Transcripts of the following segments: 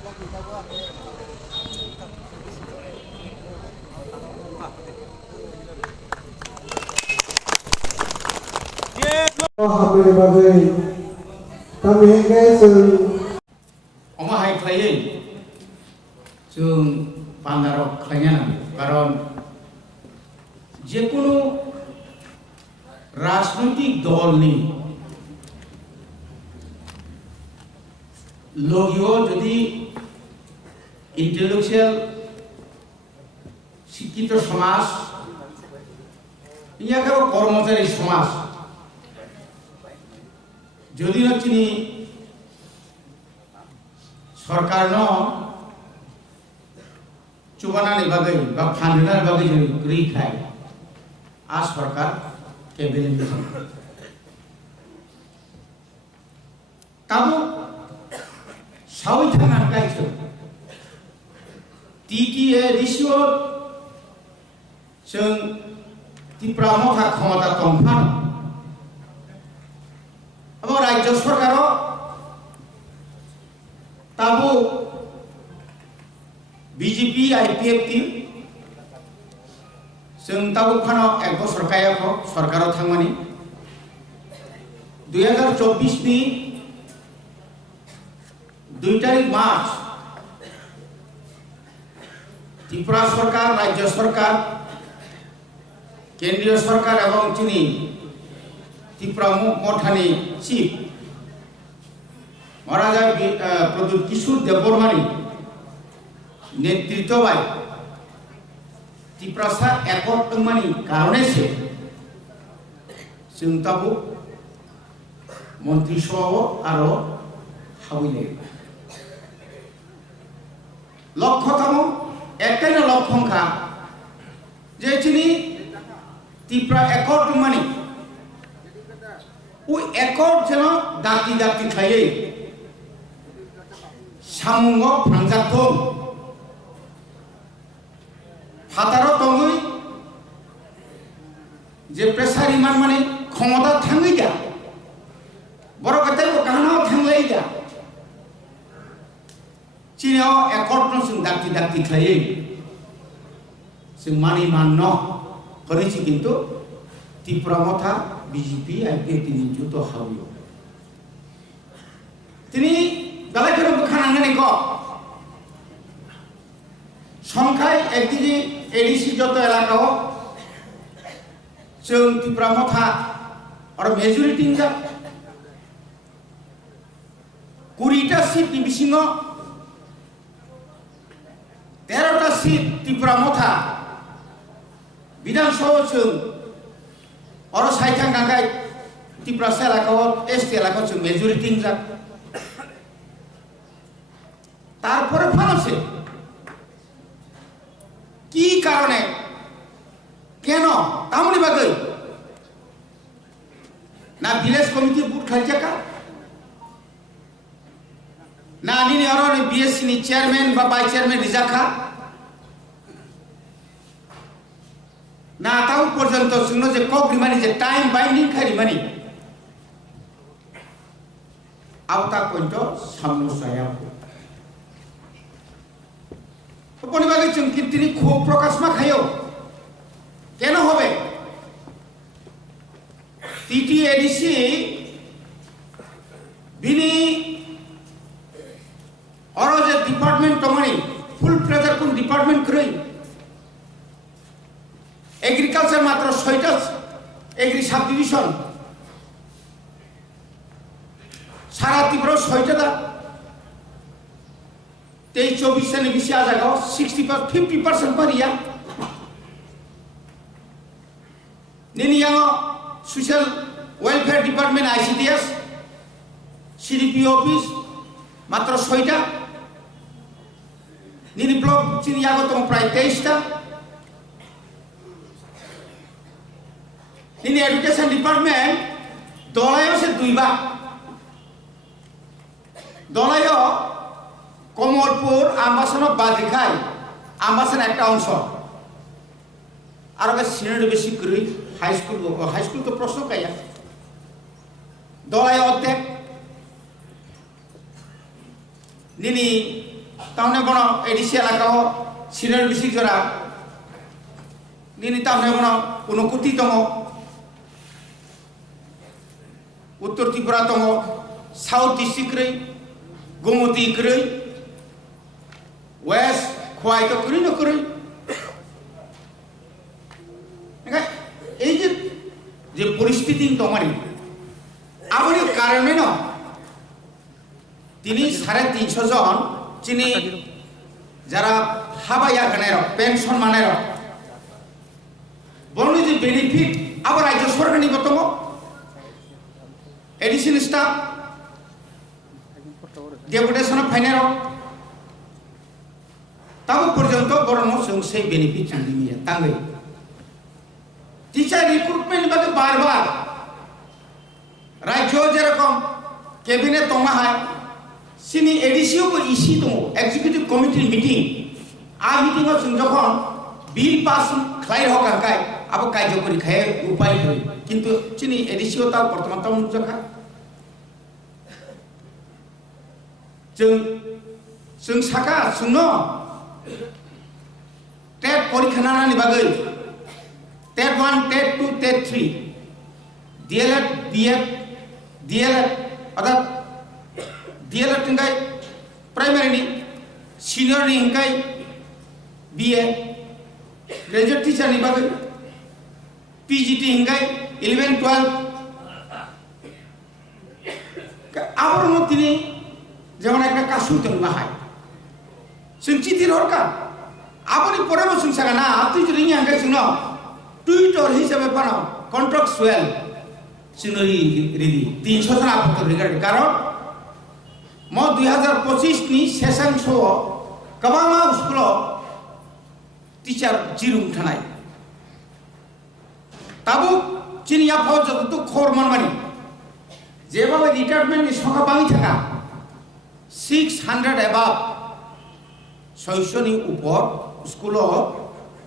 Happy birthday. Kami guys. Oma hai khlai जों बान्दाराव खालायनो नांगौ कारण जेकुनु राजनैतिक दलनि लोगोआव যদি इंटेलेक्चुअल शिक्षित समाज ইয়াকারও কর্মচারী সমাজ যদি না চিনি সরকার ন चुबानानि बागै बा फाननानि बागै जों गैखाय आ सरकार केबिनेट मिशन ताबो सावै थांनानै गायसो टीटीए रिसिओ जों त्रिपुरा मथा क्षमता दंफां अब राज्य सरकाराव ताबो बीजेपी आईपीएफ टीम जों ताबो फानो एक बছर कायाखौ सरकाराव थांमानि 2024 नि 2 तारिख मार्च त्रिपुरा सरकार राज्य सरकार केंद्रीय सरकार एवं चिनी त्रिपुरा मठानि चीफ महाराजा प्रद्युत किशोर देवबर्मानि नेतृत्व बाय त्रिपुरा एकट दंमानि कारणे जों ताबो मंत्री सभाव आरो हावैले लक्ष्यतम एकटाइनो लक्ष्यखा जे चिनि त्रिपुरा एकट दंमानि उ एकट जेन दाति दाति थायै सामुंग फांजाथों फातारो दंगै जे प्रेसार इमान माने क्षमता थाङै दा बर' गथायखौ गाहानाव थांलाय दा चिनाव एकर्ड जों दाक्ति दाक्ति खायै जों मानि मान करेछि किन्तु त्रिपुरा मथा बीजेपी आईपीएफ तिनि जुत हावियो तिनि गालायखौ बोखानांगोन क संख्याय एकदिके एडीसी যত এলাকাও जों त्रिपुरा मथा और मेजरिटी जा 20টা सीट बिसिङ 13টা सीट त्रिपुरा मथा विधानसभा जों और साइथां गांगाय त्रिपुरा एलाकाओ एसटी एलाकाओ जों मेजरिटी जा तारपरे फानसे কি কারণে কেন তামনি বাগৈ না ভিলেজ কমিটি বুট খাইজাকা না নিনি অরনে বিএসসি নি চেয়ারম্যান বা ভাইস চেয়ারম্যান রিজাখা না তাও পর্যন্ত শুনো যে কগ্রিমানি যে টাইম বাইন্ডিং খারিমানি আওতা পর্যন্ত সমস্যা পরিবারে जों কিন্তু খুব প্রকাশ মাখায়ও কেন হবে টিটিএডিসি বিনি और যে ডিপার্টমেন্ট তমানি ফুল প্রেজার কোন ডিপার্টমেন্ট কই এগ্রিকালচার মাত্র 6টা এগ্রি সাব ডিভিশন সারা ত্রিপুরা 6টা দা 23-24 से निविष्या जगह 50% पर या निनिया social welfare department ICDS CDP office मात्र 6टा निनि ब्लॉक चिनिया को तुम प्राय 23टा निनि एजुकेशन डिपार्टमेंट दलायो से 2 बार दलायो कमलपुर आम्बासन बादिखाय आम्बासन एक अंश और सिनियर बेसि करै हाई स्कूल तो प्रश्न गया दलाय अध्यक्ष निनि তাহলে বড় এডিসি এলাকাও সিনিয়র বিসি জোড়া নিনি তাহলে বড় ঊনকোটি দङ उत्तर त्रिपुरा दङ साउथ डिस्ट्रिक्ट रै गोमती रै वेस्ट खवाई तो करै न करै এই যে পরিস্থিতি তোমার আবার কারণে ন তিনি 350 জন যিনি যারা হাবাইয়া গানের পেনশন মানের বলনি যে বেনিফিট আবার রাজ্য সরকার নিব তো এডিশন স্টাফ ডেপুটেশন ফাইনাল তাও পর্যন্ত বরং সেই বেনিফিট নিয়ে তাঙ্গে টিচার রিক্রুটমেন্ট বাদে বারবার রাজ্য যেরকম ক্যাবিনেট তমা হয় সিনি এডিসিও ইসি দङ এক্সিকিউটিভ কমিটির মিটিং आ মিটিং যখন বিল পাস খাই হকায় আবো কার্যকরী খায় উপায় হয় কিন্তু চিনি এডিসিও তা বর্তমান তাও মুজখা जों साका सुनो टेट परीक्षा नानानि बागै TET 1 TET 2 TET 3 DElEd BEd DElEd अदा डीएलएड हिंगाय प्राइमरी नि सीनियर नि हिंगाय बीए ग्रेजुएट टीचर नि बागै पीजीटी हिंगाय 11 12 आबर मतिनि যেমন একটা কাশু তৈরি হয় চিঠির হরকার আপনি পরে বসুন সাকা না তুই যদি আগে শুন টুইটার হিসাবে বানাও কন্ট্রাকচুয়াল সিনরি রিদি 300 জন আপত্তি রিগার্ড কারণ ম 2025 नि সেশন শো কবামা স্কুল টিচার জিরুম থানাই তাবু চিনিয়া ফৌজ যত খবর মানমানি যেভাবে রিটায়ারমেন্ট नि সংখ্যা বাঙি থাকা 600 above 600 नि ऊपर स्कूल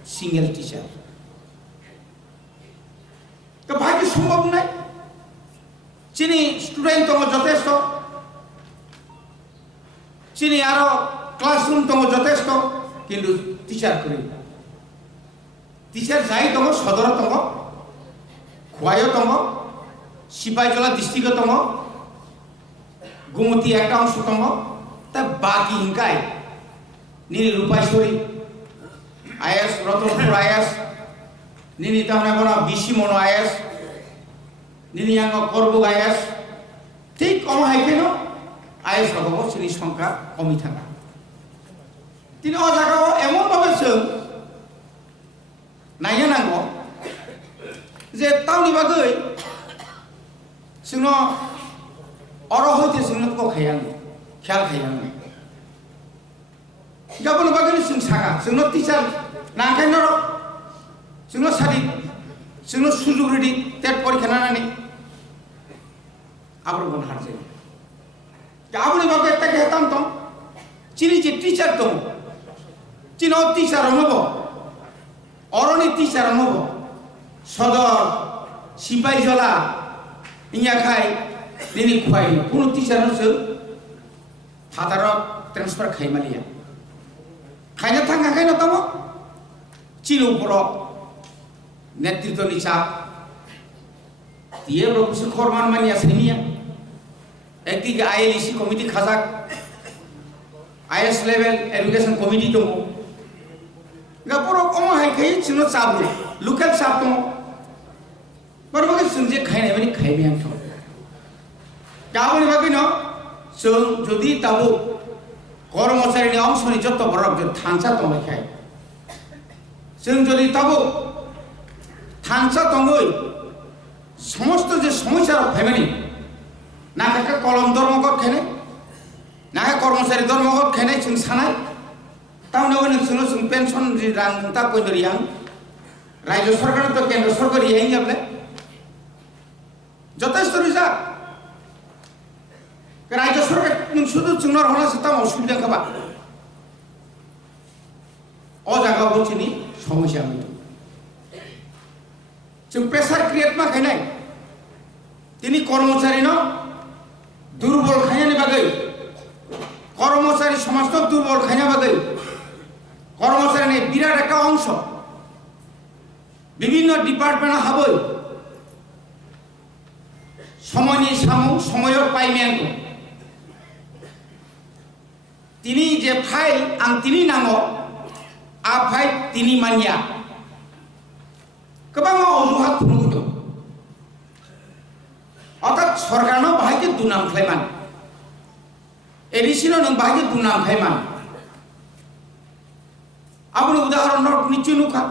सिंगल टीचर तो भाग्य सम्भव नहीं चिनी स्टूडेंट तो যথেষ্ট চিনি আরো ক্লাসরুম তো যথেষ্ট কিন্তু টিচার করে টিচার যাই তো সদর তো খোয়ায় তো সিপাহীজলা ডিস্ট্রিক্ট তো गोमती एक अंश दङ तब बाकी हिंकाय निनी रूपाईश्वरी आईएएस रतनपुर आईएएस निनी तामने बना बीसी मनो आईएएस निनी आंग करबुग आईएएस ठीक कम हाय केनो आईएएस रबो सिनि संख्या कमी थाका तिनि अ जागाव एमन भाबे जों नायनो नांगौ जे टाउननि बागै जोंनो और होते जोंनो को खायां ख्याल खायां गाबोन बागै जों सागा जोंनो टीचार नांखायनो जोंनो सारि जोंनो सुजुग रेडि टेट परीक्षा नानानै आब्रो बन हारजे गाबोन बागै একটা হেতাম তো চিনি যে টিচার তো চিনো টিচার হবো অরনি টিচার হবো সদর সিপাহীজলা ইয়া খাই निनी खुआई कुनु टीचर नसो फादार ट्रांसफर खाइमालिया खाइना थांगा खाइना तमो चिनो बरो नेतृत्व निचा दिए बरो कुछ खरमान मानिया सेमिया एकदिके आईएलईसी कमिटी खाजाक आईएस लेवल एजुकेशन कमिटी दङ गाबरो अम हाय खाइ चिनो चाबु लोकल चाब दङ बरबगे सुनजे खाइनाय माने खाइबे आंथ गाबोन बागैनो जों जुदि ताबु कर्मचारिनि अंशनि जत बरक जों थांसा दंखाय जों जुदि ताबु थांसा दङै समस्त जे समस्या फैमानि नाका कलम धर्मगत खेने नाका कर्मचारी धर्मगत खेने जों सानाय ताउनो जों जों पेन्सन जे रां ता कइदरियां राज्य सरकार तो केंद्र सरकार यही आपले যথেষ্ট রিজা राज्य सरकार शुद्ध चुनाव होना से तम असुविधा खाबा अ जागा बचिनी समस्या में जों प्रेसार क्रिएट मा खायनाय तिनी कर्मचारी न दुर्बल खायनायनि बागै কর্মচারী সমাজ তো দুর্বল খাইনা বাগে কর্মচারী বিরাট একটা অংশ বিভিন্ন ডিপার্টমেন্ট হাবই সময়নি সামু সময়ত পাইমেন তিনি যে ফাইল আং তিনি নাঙো আ ফাইল তিনি মানিয়া गोबां अजुहात फुनुगुदो अर्थात सरकारनो बाहायके दुनाम खालायमान एडिसिनो नों बाहायके दुनाम खालायमान आबुनि उदाहरण निश्चय नुखा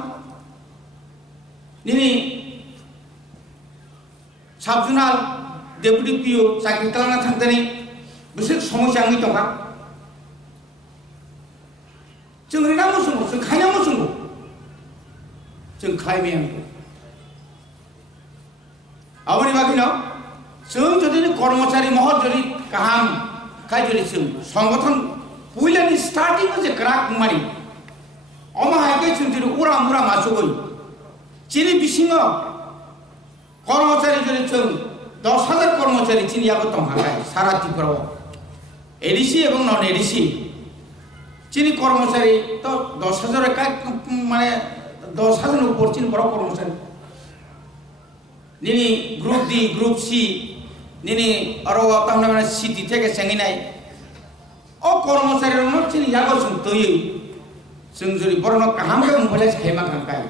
निनि साबजुनाल डेपुटी पिओ साख्रि खालामना थांदोनि बिसोर समस्या आंनि दंखा जों रिना मोसुंगो जों खायना मोसुंगो जों खालायमेन आबुनि बाकिनो जों जुदि कर्मचारी महर जुदि गाहाम खाय जुदि जों संगठन पुइलानि स्टार्टिंग जे क्राक मानि अमाहायके जों जुदि उरा मुरा मासुगै चिनि बिसिङो कर्मचारी जुदि जों 10,000 कर्मचारी चिनियाबो दंखाय सारा त्रिपुराव एडिसि एवं नन एडिसि चिनि कर्मचारी तो 10,000 का माने 10,000 ऊपर चिनि बड़ कर्मचारी निनी ग्रुप डी ग्रुप सी निनी अरो ताहना माने सिटी থেকে सेंगिनाय ओ कर्मचारी न चिनि यागो जों तोयै जों जुदि बरन काहामखौ मोबाइल खायमा खांखाय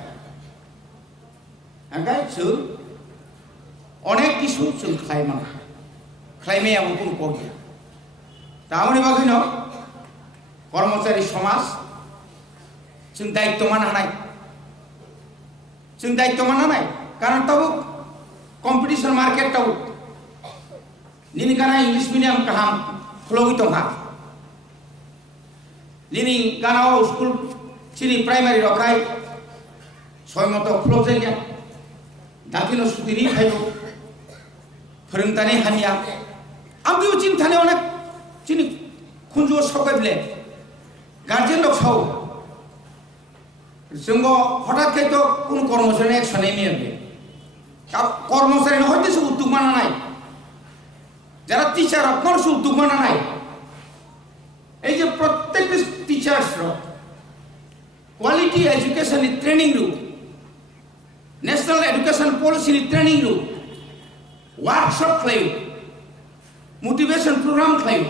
आंखाय जों अनेक किसु जों खायमा खायमाया बुन कोगि तामनि बाखैनो कर्मचारी समाज जों दायित्व मान हानाय जों दायित्व मान हानाय कारण तब कॉम्पिटिशन मार्केट तब निनी गाना इंग्लिश मीडियम कहाम खुलोगी तो हा निनी गाना स्कूल चिनी प्राइमरी रखाय सय मत खुलो जायगा दाखिनो सुतिनि फायदो फोरोंतानि हानिया आं बिउ चिन्तानि अनेक चिनि खुनजु सकायब्ले गार्जेन लोग साव जोंगो हठात खायतो कोन कर्मचारी एक्शन एमियाबे कर्मचारी हयতো সে উদ্যোগ মানা নাই যারা টিচার আপনার সে উদ্যোগ মানা নাই এই যে প্রত্যেক টিচার্স কোয়ালিটি এডুকেশন ট্রেনিং রু ন্যাশনাল এডুকেশন পলিসি ট্রেনিং রু ওয়ার্কশপ খাইও মোটিভেশন প্রোগ্রাম খাইও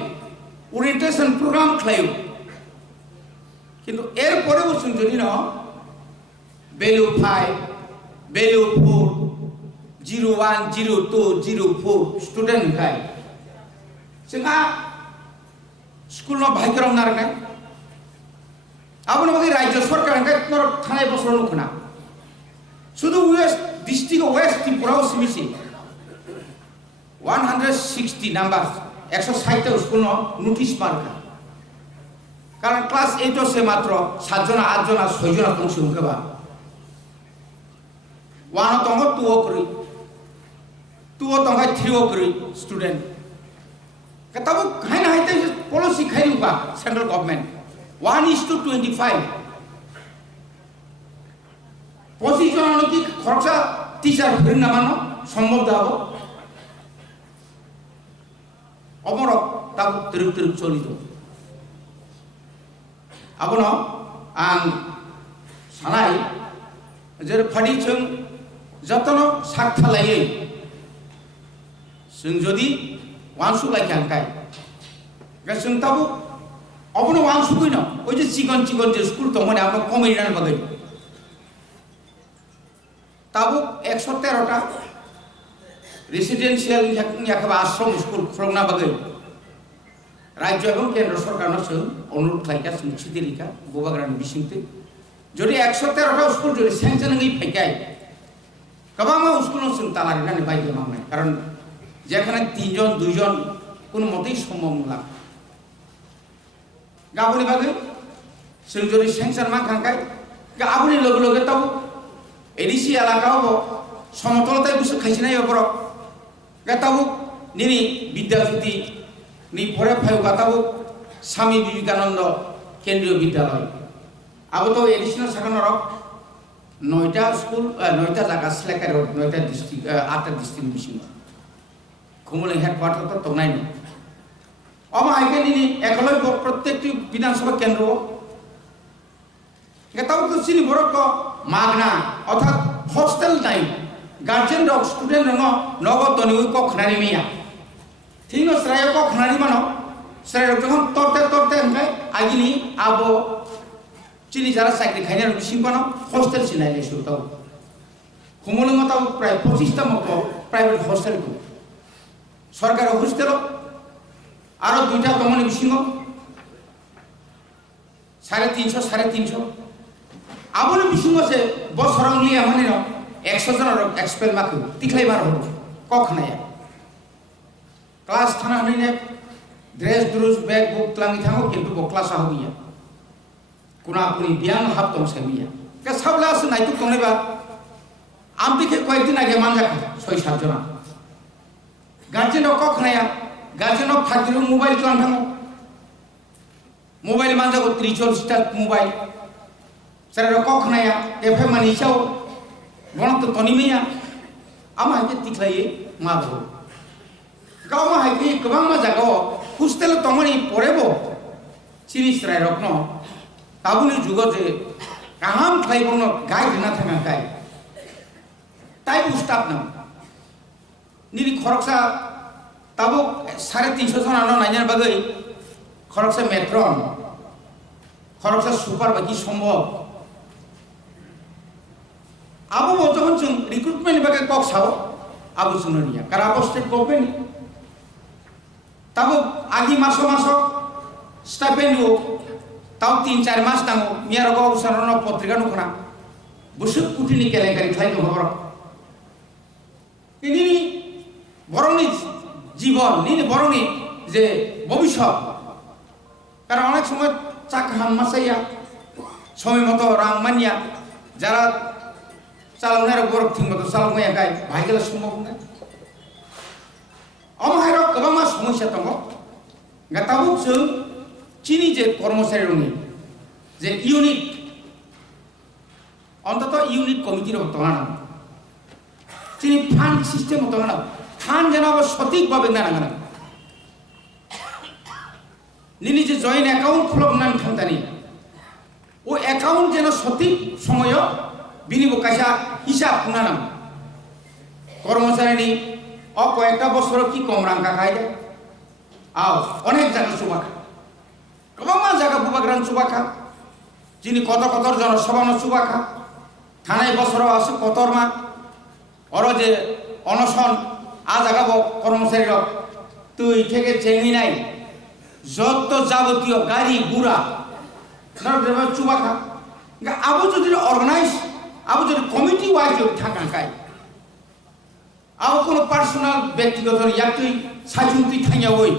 ওরিয়েন্টেশন প্রোগ্রাম খাইও কিন্তু এর পরে বসুন যদি না ভ্যালু 5 ভ্যালু 4 01 02 04 स्टूडेंट काय जोंहा स्कूल न भाइकरम नारनाय आबुन बागै राज्य सरकार काय नर थानाय बसर नखना शुद्ध वेस्ट डिस्ट्रिक्ट वेस्ट त्रिपुरा सिमिसि 160 नंबर 160 स्कूल न नोटिस मारका कारण क्लास 8 से मात्र 7 जना 8 जना 6 जना तंग सुंखबा वानो तंग तुओ करि तुओ तंग थ्रिओ करि स्टूडेंट कतबो खाइन हाइते पॉलिसी खाइनुबा सेंट्रल गवर्नमेंट 1:25 25 জন কি খরচা টিচার ফিরে নামানো সম্ভব দাবো অমর তাও তিরুক তিরুক চলিত আবনো आं सानाय जे फाड़ी जों जतनो साखथालायै जों जदि वानसु लायखांखाय जों ताबो अबनो वानसु कइनो ओइ जे चिकन चिकन जे स्कुल दंमोन आबो कमेरिनान बागै ताबो 113 टा रेसिडेंशियल याखबा आश्रम स्कुल खुलना बागै राज्य एवं केंद्र सरकार अनुरोध खालामगासिनो सिदेलिका गोबाग्रानि बिसिंते जदि 113 टा स्कुल जदि सेंक्शन होयै फैखाय गोबां स्कुल जों तालारिनानै बायदो मावनाय कारण जेखाने 3 जन 2 जन कोन मतेই सम्भव नङा गाबोनि बागै जों जदि सेंक्शन माखांखाय गाबोनि लगे लगे ताव एडिसि एलाकाव समतलताय बुसु खायसिनाय बर गाताव निनि विद्यापीठी नि परे फाइव गाताव स्वामी विवेकानंद केंद्रीय विद्यालय अब तो एडिशनल साखानर 9टा स्कुल 9टा जागा सिलेक्ट 9टा डिस्ट्रिक्ट 8टा डिस्ट्रिक्ट बिसिङ खुमुले हेडक्वार्टर तो तंनाय হাইকে নিনি একলব্য প্রত্যেকটি বিধানসভা কেন্দ্র তাও তো চিনি বড় মাগনা অর্থাৎ হস্টেল নাই গার্জেন রক স্টুডেন্ট নগদ তনিও কখনারি মিয়া ঠিক না শ্রায় কখনারি মানো শ্রায় যখন তরতে হ্যাঁ আগিনি আবো চিনি যারা চাকরি খাইনার সিংপানো হস্টেল চিনাইলে শুরু তাও কুমলুঙ্গতাও প্রায় 25টা মতো প্রাইভেট হস্টেল সরকার হোস্টেল আরো 2টা দমনি বিসিঙ্গ 350 আবলে বিসিঙ্গ সে বছরংলি মানে 100 জনের এক্সপেল মাকে তিখলাইবার হল কখনায়া ক্লাস থানা হইনে ড্রেস দ্রুস ব্যাগ বুক ক্লামি থাঙ্গো কিন্তু ক্লাস হইয়া কুনা কুনি বিয়ান হাব দং সেমিয়া কে সাবলা আছে নাইতু তংলেবা আমদিকে কয়েকদিন আগে মানজাখা 6-7 জন গার্জেন কখনায়া গার্জেন থাকলে মোবাইল ক্লাম থাঙ্গো মোবাইল মানজাগো 30-40টা মোবাইল সেরা কখনায়া এফএম মানিসাও গণত তনিমিয়া আমা হাইকে তিখলাইয়ে মা ধরো গাওমা হাইকে গোबां मा জায়গাও হোস্টেল তমনি পড়েবো চিনিস্রায় রত্ন তাবুনি যুগ যে কাহাম খাইবনো গাইড না থাকা গাই তাই স্টাফ নাম নিরি খরকসা তাবো 350 জন আনো নাইনার বাগৈ খরকসা মেট্রন খরকসা সুপার বাকি সম্ভব আবো যখন जों रिक्रुटमेंट बागे कक साव आबो जों निया कार आबो स्टेट गवर्नमेंट ताबो आगि मासो स्टाइपेंड ताव 3-4 मास नांगो मियार गवसरन पत्रिका नुखना बुसुक कुटिनि केलेंकारि खाइ दंबर इनि बरंनि जीवन निनि बरंनि जे भविष्य कारण अनेक समय चाका हामासाया समय मतो रां मानिया যারা চালানোর গরব ঠিক মতো চালানো একাই ভাই গেলে সম্ভব না অমহাইর গোबां সমস্যা দङ গাতাবো जों চিনি যে কর্মচারীনি যে ইউনিট অন্তত ইউনিট কমিটির বর্তমান চিনি ফান্ড সিস্টেম বর্তমান ফান্ড যেন সঠিকভাবে না না নিনি যে জয়েন্ট অ্যাকাউন্ট খুলনান থান্তানি ও অ্যাকাউন্ট যেন সঠিক সময় বিনিয়োগ কাইসা হিসাব খুনানাম কর্মচারীনি কয়েকটা বছর কি কম রাং কাকাই দে আও অনেক জায়গা সুবাখা গোबां জায়গা বুবাগ্রান সুবাখা যিনি কত জনসভা সুবাখা থানায় বছর আছে কতরমা অর যে অনশন আ জায়গা কর্মচারী তুই থেকে চেঙ্গি নাই যত যাবতীয় গাড়ি গুড়া চুবাখা আবো যদি অর্গানাইজ আবো যদি কমিটি ওয়াইজ থাকা কাই আবো কোনো পার্সোনাল ব্যক্তিগত ইয়াতুই সাইজুন্তি থাইয়া ওই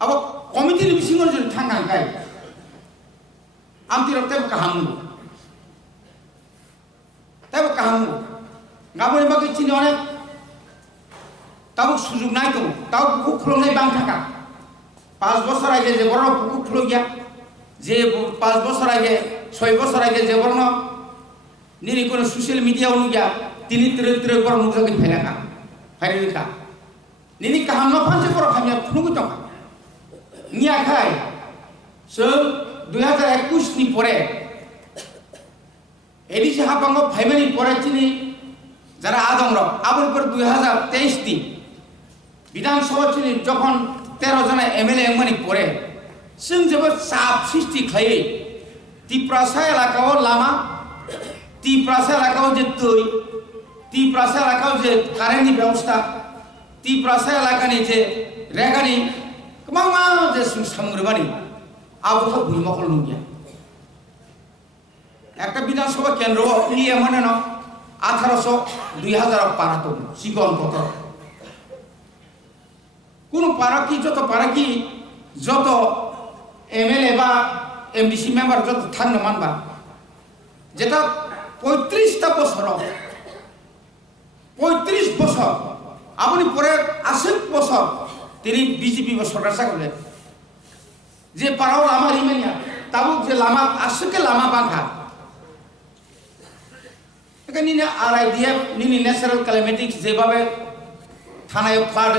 আবো কমিটির বিসিঙর যদি থাকা কাই আমতি রক্তে কাহামু তাই কাহামু গাবনি বাকি চিনি অনেক তাও সুযোগ নাই তো তাও পুকুর খুলনাই বাং থাকা 5 বছর আগে যে বড় পুকুর খুলো গিয়া যে 5 বছর আগে 6 বছর আগে যে বড় নিরি কোনো সোশ্যাল মিডিয়া অনুগিয়া তিনি ত্রে বড় নুজাকে ফেলাকা ফাইরিকা নিনি কাহাম না ফানছে বড় খামিয়া খুনুগু টাকা নিয়া খাই जों 2021 नि পরে এডিসি হাবাঙ্গ ফাইমানি পরে চিনি যারা আদং রক আবার পর 2023 নি বিধানসভা চিনি যখন 13 জন এমএলএ এমনি পরে जों जोबोद চাপ সৃষ্টি খাই তিপ্রাসা এলাকাও লামা তিপ্রাসা এলাকাও যে তুই তিপ্রাসা এলাকাও যে কারেন্টনি ব্যবস্থা তিপ্রাসা এলাকানি যে রেগানি গোबां যে সামগ্রীবানি আবহাওয়া ভূমিমকল নুগিয়া একটা বিধানসভা কেন্দ্র নিয়ে মানে 1800-2000 পারা তো সিগন কত কোন পারা কি যত এমএলএ বা এমডিসি মেম্বার যত থাকনো মানবা যেটা 35টা বছর 35 বছর আপনি পরে 80 বছর তিনি বিজেপি সরকার চাকরি যে পারাও লামা রিমেনিয়া তাবুক যে লামা আসকে লামা বাঁধা এখানে আরআইডিএফ ন্যাচারাল ক্যালামিটিস যেভাবে থানায় ফ্লাড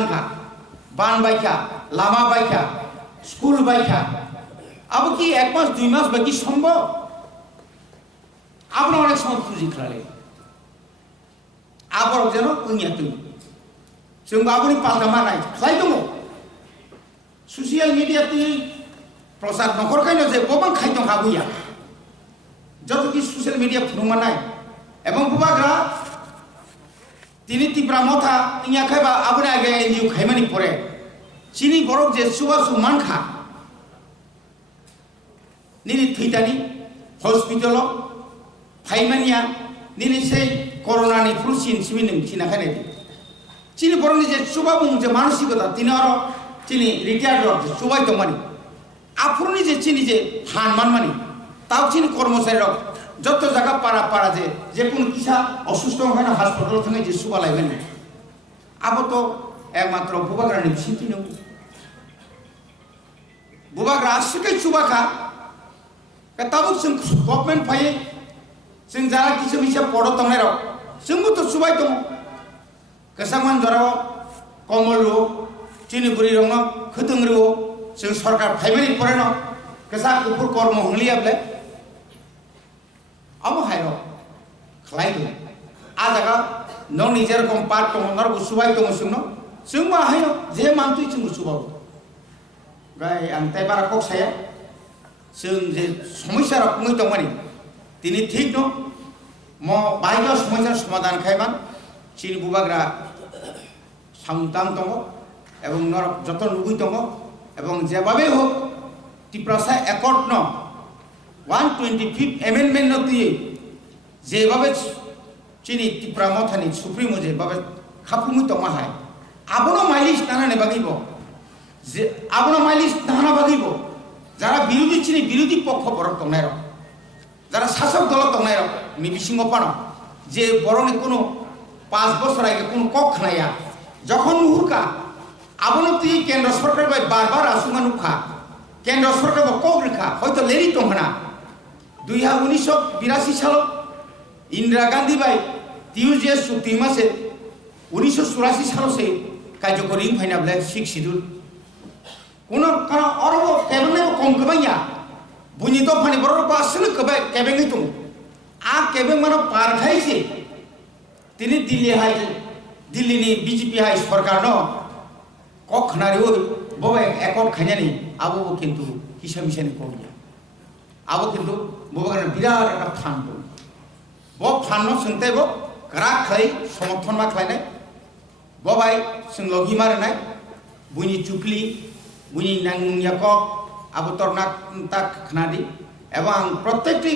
বান বাইকা লামা বাইখা স্কুল বাইখা আবো কি 1 মাস 2 মাস বাকি সম্ভব আপনি অনেক সময় পুঁজি খেলালে আবার যেন উইয়া তুই जों आबुनि पाल्टामानाय खालाय दङ ससियेल मिडिया तुइ प्रसार नखरखायनो जे गोबां खायदों हाबुया যতকি সোশ্যাল মিডিয়া ফুরুমানায় এবং বুবাগ্রা তিনি তিব্রা মথা ইয়া খাইবা আবুনি আগে এনজিও খাইমানি পরে চিনি বরক যে সুবাসু মানখা নিনি থৈতানি হসপিটাল ফাইমানিয়া নিনি সেই করোনানি ফ্লুসিন সিমিনিং চিনাখানে চিনি বরং যে সুবাবুং যে মানসিকতা তিনি আরো চিনি রিটায়ার্ড সুবাই তো মানি আফুরনি যে চিনি যে ফান মানমানি তাও চিনি কর্মচারী যত জায়গা পাড়া পাড়া যে কোনো কিসা অসুস্থ হয় না হাসপাতাল থেকে যে সুবা লাইবেন আবো তো একমাত্র বুবাগ্রানি চিন্তি নেব বুবাগ্রা আসুকে সুবাখা তাবো जों गभर्नमेंट फायो जों जारा किसु मिसा पड़ तंनाय जोंबो तो सुबाय दङ केसामान जराव कमल रो चिनी बुरी रंग खोदों रो जों सरकार फाइमानि परे न केसा गुफुर कर्म हंलियाब्ले अब हायो खलाय दङ आ जागा न निजेर कम पार्ट दङ नर सुबाय दङ जों मा हायो जे मानतुइ जों सुबाव गाय आं ताइ बारा कक्साया जों जे समस्या रखमै दंमानि तिनि ठीक न म बायगा समस्या समाधान खायमान चिनि बुबाग्रा सामताम दङ এবং নর যত লুগুই দङ এবং যেভাবে হোক ত্রিপ্রাসা একর্ড ন 125 অ্যামেন্ডমেন্ট ন দিয়ে যেভাবে চিনি ত্রিপুরা মথানি সুপ্রিমো যেভাবে খাপুমু দङ হায় আবনো মাইলিস নানানে বাগিব যে আবনো মাইলিস নানা বাগিব যারা বিরোধী চিনি বিরোধী পক্ষ বরক দংনায় যারা শাসক দল দংনায় নি বিসিঙ্গ পানো যে বরণে কোনো 5 বছর আগে কোনো কক নাইয়া যখন হুরকা আবনো তুই কেন্দ্র সরকার বাই বারবার আসুঙ্গা নুখা কেন্দ্র সরকার বা কক রেখা হয়তো লেরি দংনা 1982 সাল ইন্দিরা গান্ধী বাই টিউজে চুক্তি মাসে 1984 সাল সে কার্যকরী ফাইনাবলে 6 শিডিউল কোনো কারণ অরব কেবনে কম কবাইয়া বুনি তো ফানি বড় পাসনে কবাই কেবেঙ্গি তুম আ কেবেং মানে পার খাইছে তিনি দিল্লিনি বিজেপি হাই সরকার ন কখনারি ওই ববাই একট খাইনানি আবো কিন্তু হিসাব হিসানি করিয়া আবো কিন্তু ববাগান বিরাট একটা ফান দं ব ফান ন सोंथाय ब ग्राक खाय समर्थन मा खायनाय बबाय जों लगी मारनाय बुनि चुकली बुनि नांगयाक आबो तरना ताक खनादि এবং প্রত্যেকটি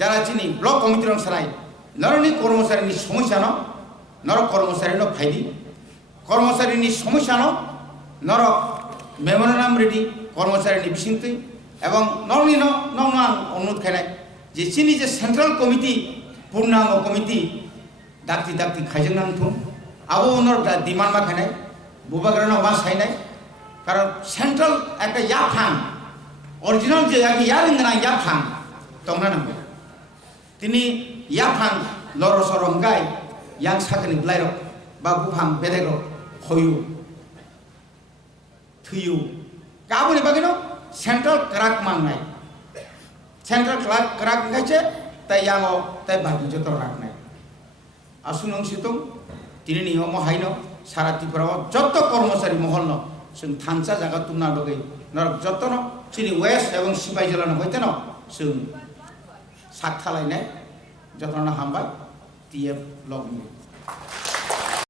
যারা চিনি ব্লক কমিটির অংশরাই নরনি কর্মচারীনি সমস্যা ন নর কর্মচারী ন ফাইদি কর্মচারীনি সমস্যা ন নর মেমোরেন্ডাম রেডি কর্মচারীনি বিসিংতি এবং নরনি ন নংনা অনুরোধ খাইনাই যে চিনি যে সেন্ট্রাল কমিটি পূর্ণাঙ্গ কমিটি ডাক্তি ডাক্তি খাইজों নাंथुं আবো নর ডিমান্ড মা খাইনাই বুবাগ্রানো মা সাইনাই কারণ সেন্ট্রাল একটা ইয়াফাং অরিজিনাল যে আগে ইয়ারিংনা ইয়াফাং দंना नांगौ তিনি ইয়াফাং লরসরম গাই yang sakani blairo ba buphang bedego hoyu thuyu kabuni bagino central crack mangnai central crack ngaiche tai yango tai bagi joto raknai asunong situng tini niyo mo haino sara tripura joto kormosari mohonno जों थानसा जागा तुमना लगे नरक जतन चिनि waste एवं सिपाइ जिल्लानो होइतेन जों सात खालायनाय जतन हामबाय टिएफ लग